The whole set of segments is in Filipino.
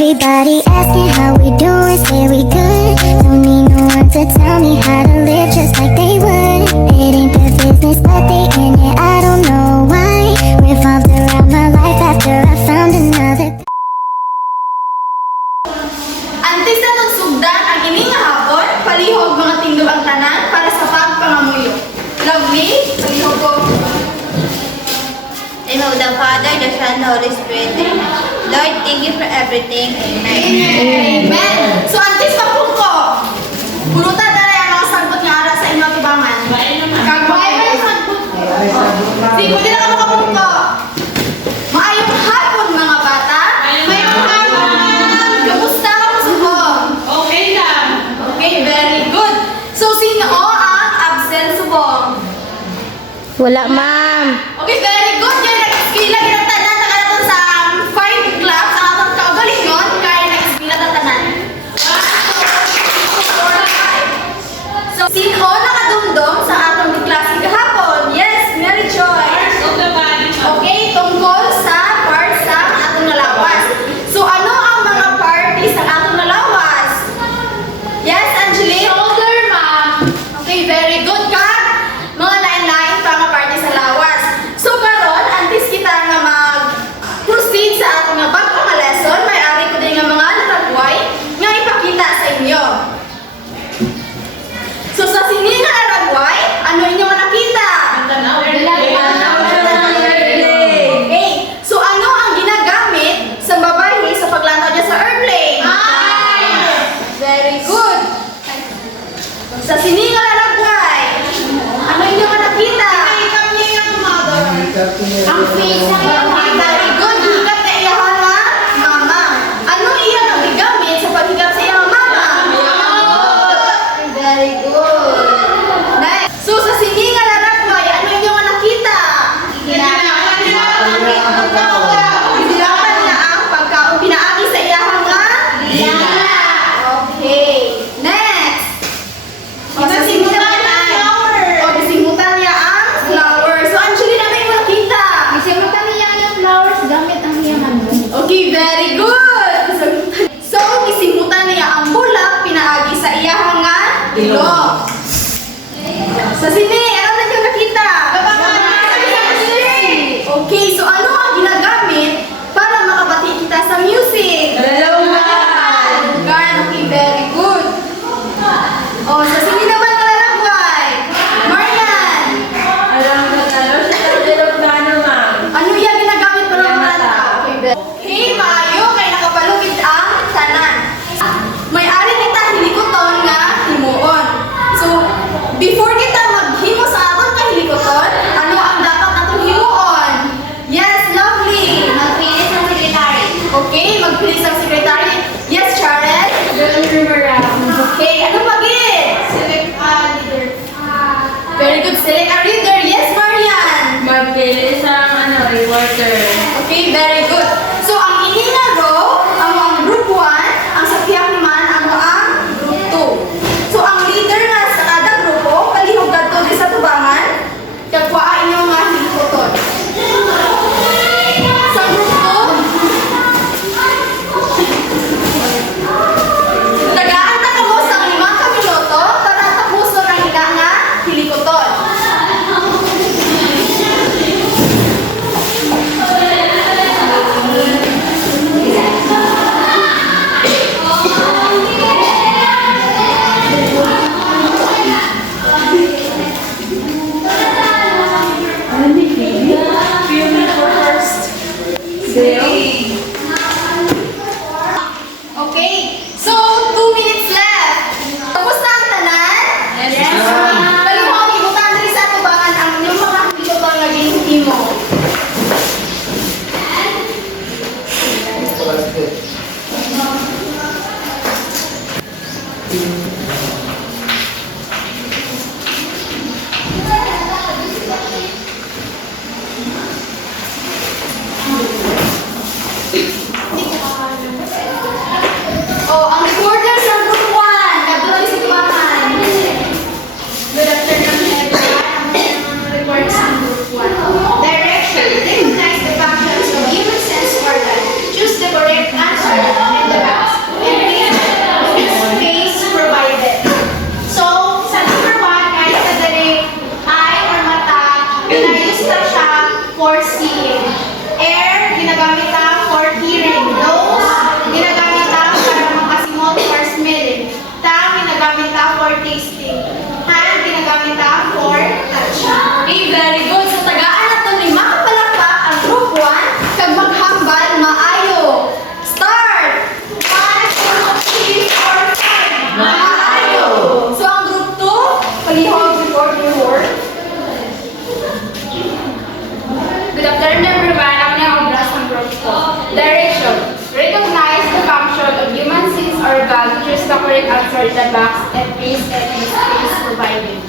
Everybody asking how we doing, say we good. Don't need no one to tell me how to live just like they would. It ain't their business, but they in it, I don't know why. Revolved around my life after I found another. Antes na nung sugdan ang ining nga hapon, palihog mga tindog ang tanan para sa pagpangamuyo. Lovely, palihog ko. In the name of the Father, the Son, the Holy Spirit. Lord, thank you for everything. Amen. Amen. So, antes mapun ko, pulutan na rin ang mga sagbot nga ara sa inyong tubangan. Kagway mo yung sagbot. Sige, pwede na ka makapun ko. Maayong hapon mga bata. Maayong hapon. Kamusta ka mo subong? Okay lang. Okay, very good. So, sino ang absent subong? Wala, ma'am. Okay, very good. Yung nag-skila ginatanan na kanaton sa 5 class sa atong kaugalingon kaya nag-skila tatanan. So, sino nakadumdum sa atong klase kahapon? Yes, Mary Joy. Okay, tungkol sa parts sa atong nalawas. So, ano ang mga parties ng atong nalawas? Yes, Angelique? Shoulder, ma'am. Okay, very good ka. Mga lain-lain pa nga parties sa lawas. So, karon antes kita nga mag-proceed sa atong nga bagong nga lesson, may ari ko din nga mga naragway nga ipakita sa inyo. So, sa sini nga naragway, ano inyo nga nakita? Okay. So, ano ang ginagamit sa babae sa paglantaw niya sa airplane? Very good. Sa sini nga naragway, ano inyo nga nakita? Ang face ng iyang mama. Very good. Higap na iyang mama. Ano iyang ang gigamit sa paghigap sa iyang mama? Very good. Next. So, sa sini nga laragway, ano inyo nga nakita? Hirapan na ang pagkaon pinaagi sa iyang nga lila. Okay. Next. O, sa sini naman ay o, gisimutan niya ang flower. So, Angeline, ano yung nakita? Isimutan niya yung flowers gamit ang iyang ano. Okay, very good! So, gisimutan niya ang bulak pinaagi sa iyang nga ilong. Sa sini, ano na yung nakita? Okay, so ano ang ginagamit para makabati kita sa music? Dalawan! Okay, very good. Oh, sa sini naman kalalagway. Marian! Ano yan ginagamit para kumanta? Okay, maayo kay nakapalugid ang tanan. May-ari kita hilikoton nga himuon. So, before kita maghimo sa aton nga hilikoton, ano ang dapat natong himuon? Yes, lovely. Magpilis ng secretary. Okay, magpilis ang secretary. Yes, Charles. Okay, ano pa gid? Select a leader. Very good. Select a reader. Yes, Marian. Magpilis ang reporter. Okay, very good. So, ang ini nga row, ang group 1, ang sa tiyak naman, ang group 2. So, ang leader nga sa kada grupo, palihog gadto di sa tubangan, kagwaa inyo nga hilikoton. Sa group 2, tagaan na kamo sa 5 minuto para tapuson ang hila nga hilikoton. organ, choose the correct answer in the box and please space provided.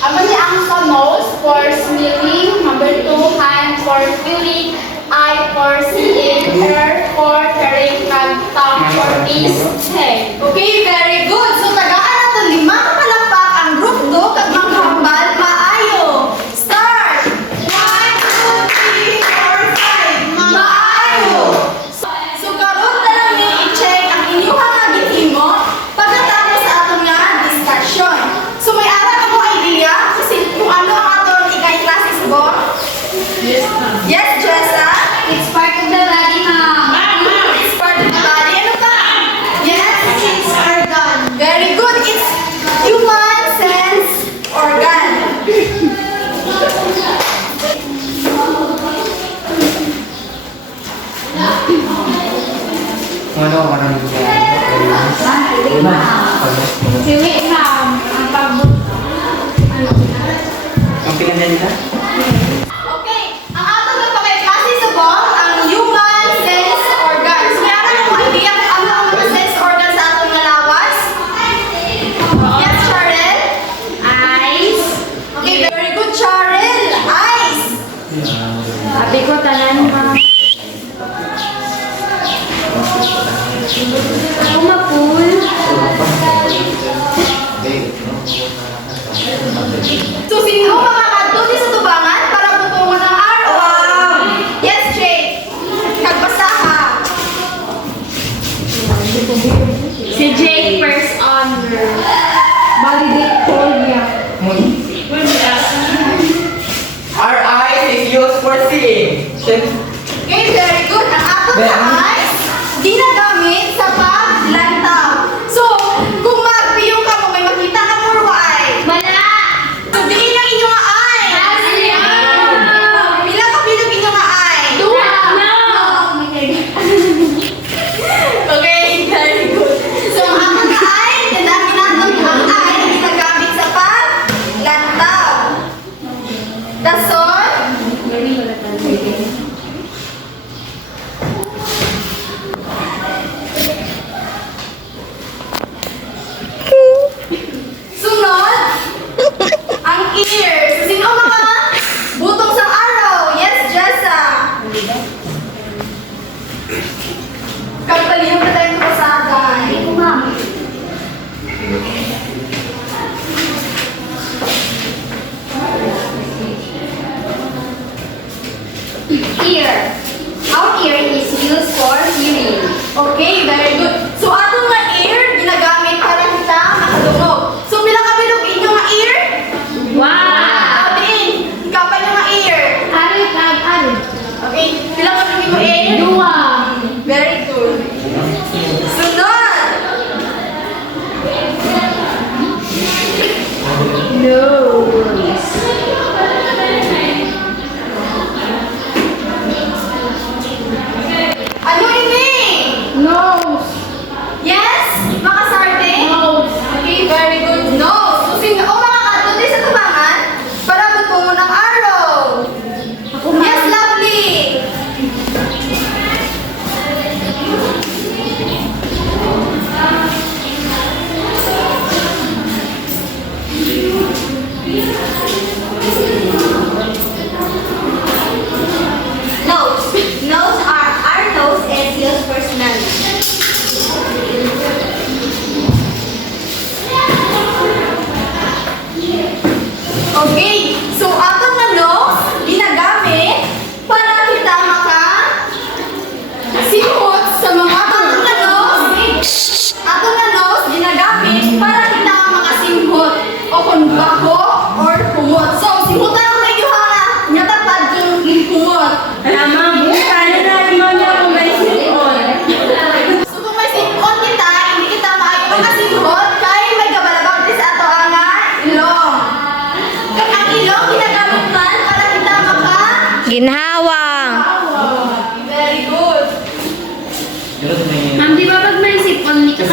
Ano niya ang sa nose for smelling, number 2, hand for feeling, eye for seeing, ear for hearing, and tongue for tasting. Okay, very good. So, tagaan na ito 5 kapalakpak ang group 2 kag manghambal maayo. Start! 1, 2, 3, 4, 5. Maayo! So, karon na lang ni i-check ang inyong mga gihimo pagkatapos sa atong nga discussion. So, may ara ka mo idea kung ano ang atong ikay-classes mo? Yes, ma'am. Yes, Jessa? It's part of the body, ma'am. It's part of the body. Ano pa? Yes? It's organ. Very good. It's human sense organ. Siwi, ma'am. Ang Ang pinanda nila? Okay. Ang atong na pakay-klase sa bong, ang human sense organ. So, may ara mo idea kung ano ang mga sense organ sa atong nalawas? Yes, Charel? eyes. Okay, very good, Charel. Eyes. Sabi ko, tanan, ma'am. Kumapul. So, sino makakadto sa tubangan para butungon ng araw? Yes, Jake. Kagbasaha. Si Jake first honor. Valedictorian. Our eyes is used for seeing. Okay, very good. Ang atong na eyes, ginagamit sa paglantaw. So, kung magpiyong ka mo, may makita ka mo ay. Wala. So, diin ang inyong ay. Pila ka bilog inyong ay. Dua. No. Okay, very good. So, ang atong na ay, ginagamit natin ang ay, ginagamit sa paglantaw. Dason, sunod, ang ear. So, sino mga butong sa araw? Yes, Jessa. Kapaliw na tayong kasagan. Ear. Our ear is used for hearing. Okay, very good. So, atong nga ear, ginagamit para kita makadungog. So, pila ka bilog inyong nga ear? Wow. Din, ikaw pa yung nga ear. Arit, arit. Okay, pila ka bilog inyong ear? Dua. Very good. Sunod! Nose. Ano ini? Nose. Yes? Makasarte? Nose. Okay, very good. Nose. So, sino o makakadto din sa tubangan para butungon ang araw? Yes, lovely. Nose. Our nose is used for smelling. Okay, so atong na nose, ginagamit para kita simot sa mga atong na nose. Atong na nose, ginagamit para kita makasimhot o kung baho or kumot. So, simutan ang medyo nga tapad yung kumot. Alamang, paano na naman niya kung may sipon? So, kung may simot kita, hindi kita maayo makasimhot, kaya may gabalabag din sa ato ang ilong. Kaya ang ilong, ginagamit man para kita Ginhawang. Very good. Ma'am, di ba pag may sipon, hindi ka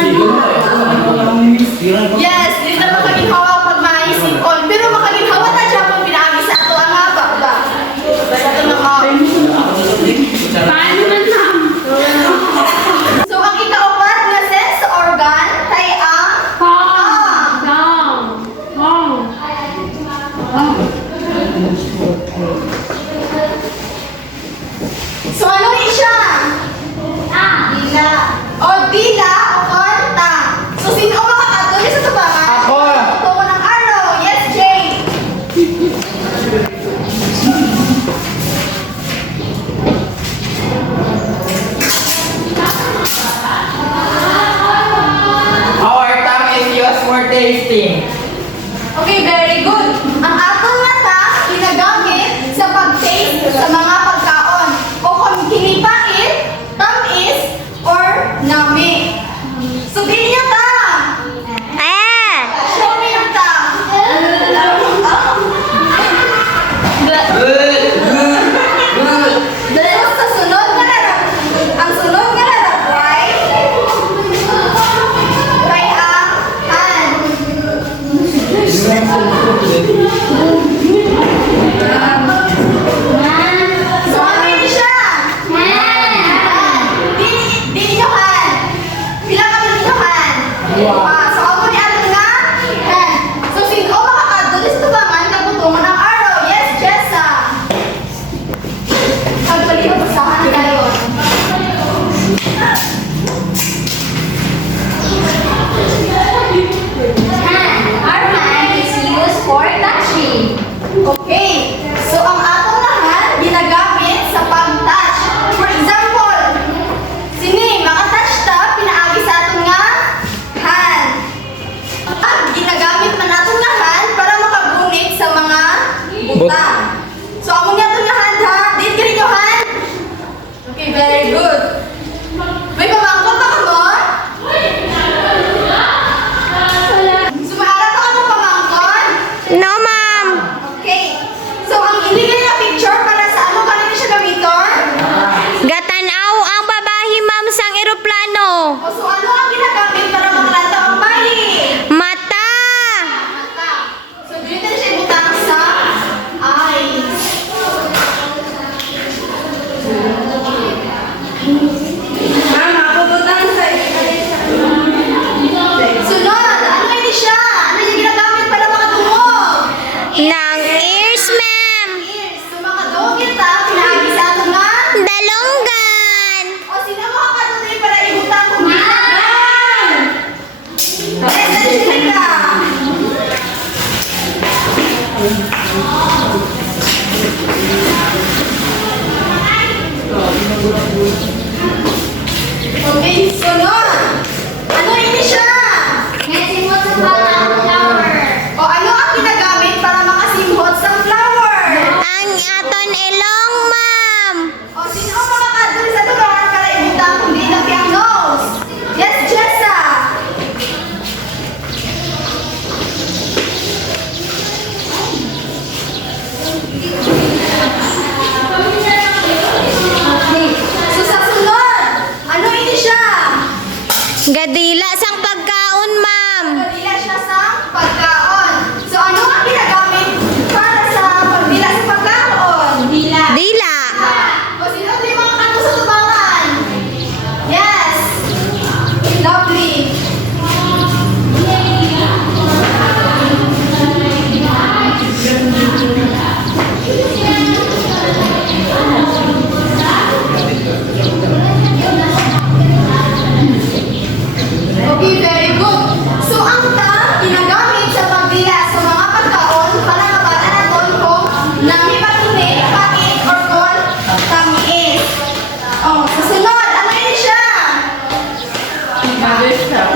Yes, dito makaginhawa pag maisip on. Pero makaginhawa na siya pag pinaagi sa ato ang ba? Basta ito Paano man, ma'am? So, ang ikaapat na sense organ Nami. So, dili niya ta. Show me yung ta. So, sa sunod nga na, ang sunod nga na, right? Kay ang hand. So, ano yun siya? Di nyo hand. Pila kami ninyo hand? So, ako ni ato nga hand. So, sino makakadulis ito ba man kabutungan ng araw? Yes, Jessa. Pagpaliw basahan kayo. Our hand is used for touching. Okay. So, ang atong na hand ginagamit sa pag-touch. For example, sini, maka-touch ta, pinaagi sa atong nga hand. At ginagamit man atong nga hand para makagunit sa mga butang. So, amo niya atong nga hand ha. Dito ka rin yung hand. Okay, very good. May pamangkot na ka mo? Sumaharap ka mo pamangkot? No, ma'am. Okay. So, ang iligay na picture para sa ano kanina siya gamiton? Gatanaw ang babahi, ma'am, sang eroplano. O so, ano ang ginagamit para maklanta ang bayi? Mata. Mata. So, dito na siya ibutang sa eyes. Mama, puputang sa Sunod, ano ini siya? Ano yung ginagamit para makatungog? Nang ears, ma'am. Ears. So, makadungog kita, pinaagi sa ato nga. Dalonggan. O, sino makakatuloy para ibutang kung ginagamit? Yes, Angelica. Okay, sunod. Ano ini siya? Ngayon mo sa flower. O ano ang ginagamit para makasimhot sa flower? Ang aton ilong, ma'am. O sino ang makakadul sa tulungan para ibutang kung di na ang nose? Yes, Jessa. So sa sunod, ano ini siya? Gadila sang pagkaon, ma'am. Pagdila siya sa pagkaon. So ano ang ginagamit para sa pagdila sa pagkaon? Dila. Dila. O sino ito yung mga kanto sa tubangan? Yes. Lovely. Okay, very good. So, ang ta, ginagamit sa pagdila sa mga pagkaon para mabata natin kung nami patunay, pait, or kung tamis. Oh, susunod, ano yun siya?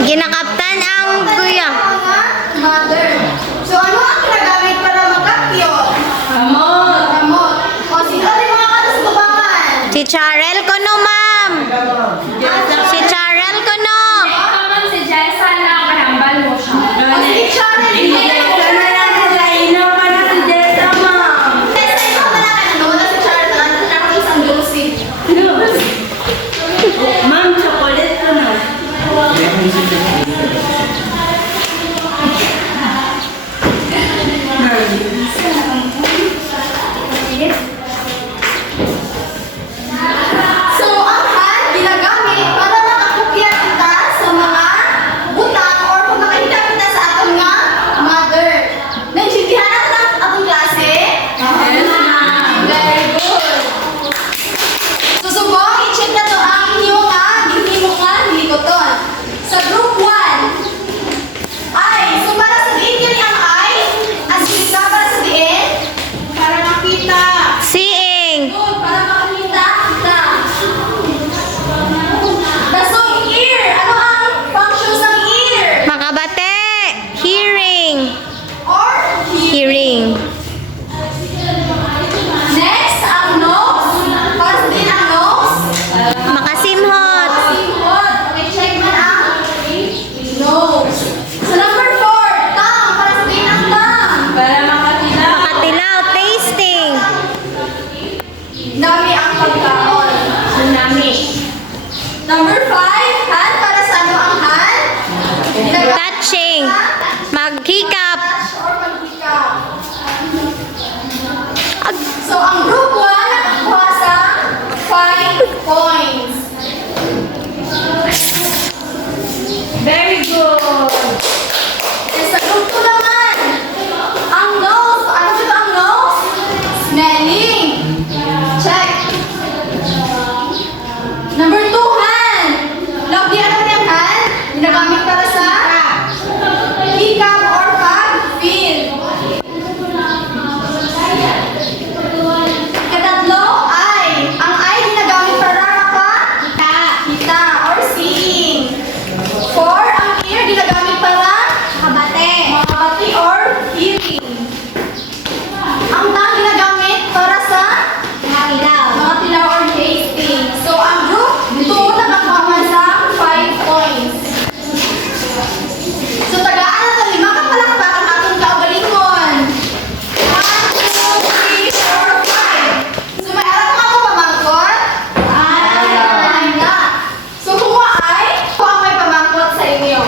Ginakaptan ang kuya. Mother. So, ano ang ginagamit para magkapyo? Kamot. Kamot. O, sino rin mga katas tubangan? Si Charel ko no, ma'am. Si Charel ko no. Naman si Jessa na karambal mo siya. O, si Sharon. Testa ito, wala ka na. Wala si Sharon. Ano na ako isang dulce. Ma'am, chocolate ko na. So, ang hand ginagamit para makakukyat kita sa mga butang or kung makita kita sa atong nga mother. Naintindihan natin ang atong klase? Very good. So, subong, i-check na to ang inyo nga, hindi mo nga, hindi ko to. Sa group 1, Maghikap. Touch or paghikap. So, ang group 1 nakakuha sa 5 points. Very good. And sa group 2 naman, ang nose. Ano ito ang nose? Smelling. Check. Number 2, hand. Love, di ano yung hand? Ginagamit para sa hikap or pag-feel. Ikatatlo, eye. Ang eye ginagamit para makakita or seeing. 4, ang ear ginagamit para makabati or hearing. Ang tongue ginagamit para sa mga tilaw or tasting. So, ang group 2 nakakuha sa 5 points. So, tagaan na ito. 5 ka palakpakan atong kaugalingon. 1, 2, 3, 4, 5. So, may alam ka mo pamangkot? Ay na. So, kung kung may pamangkot sa inyo.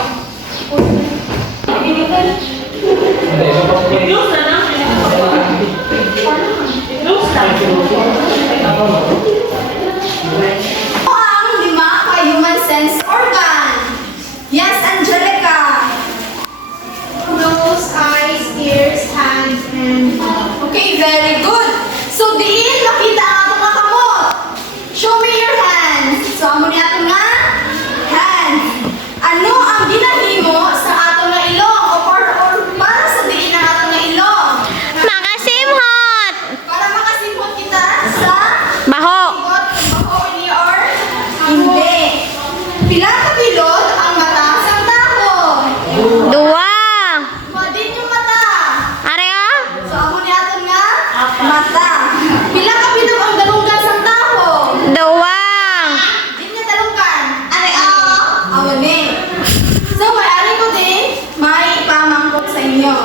Ang 5 ka human sense organ. Yes, Angelica. Nose, eyes, ears, hands, and Okay, very good. So, diin makita ang atong kakamot. Show me your hands. So, amo ni ato nga hands. Ano ang ginahimo sa atong nga ilong or para sa diin ang atong nga ilong? Makasimhot. Para makasimpot kita sa Baho. sigot kung baho ni or hindi. Pila ka bilog ang mata sa tao? Dua. Madin yung mata. Areo. So, amo ni ato nga mata. Pila ka bilog ang dalunggan sa tao? Duwang. Din niya talungkan. Ari awo ni. So, may ari ko din, may pamangkot sa inyo.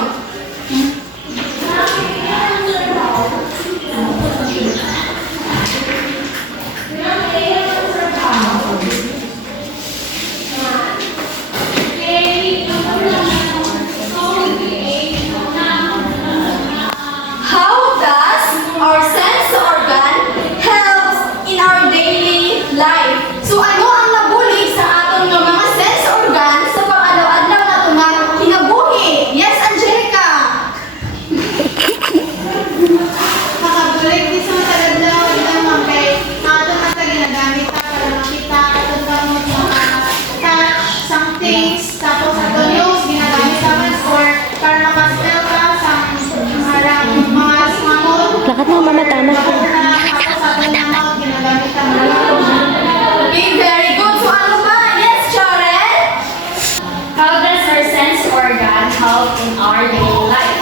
How does our sense organ help in our daily life? So ano ang nabulig sa atong nga mga sense organ sa pang-adlaw-adlaw na ito nga kinabuhi? Yes, Angelica! makabulig di sa matagadaw ito mga kay ato na sa ginagamit ta para makita ato gamot touch some things tapos ato nose ginagamit naman for para makasmell ka sa mga smangot Lakat na mamatama. tapos ato na ginagamit ta Okay, very good. So ano ba? Yes, Charen? How does our sense organ help in our daily life?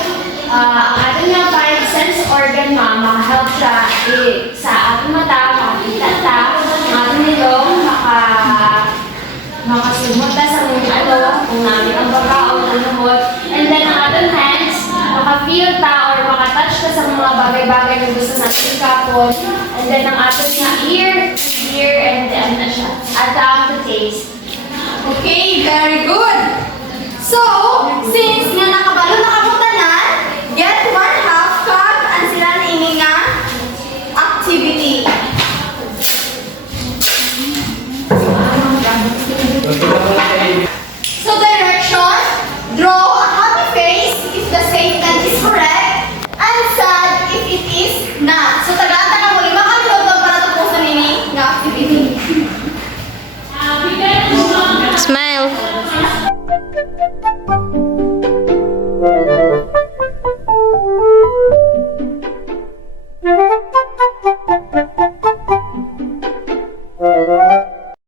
Ang ating nga 5 sense organ makahelp siya sa ating mata, makakita ta, ang ating ilong, makasimot ta sa kung namin ang baga o nanumot. And then ang ating hands, makafeel ta or makatouch ta sa mga bagay-bagay na gusto natin ikapon. And then ang ating nga ear, and then na siya. At ang taste. Okay, very good. So, since nga nakabalo na kamutanan, get 1/2 cup ang sila ini nga activity. So, direction, draw a happy face if the statement is correct and sad if it is not. So, tagata na mo 5 minuto para tapusin ini nga activity. Smile.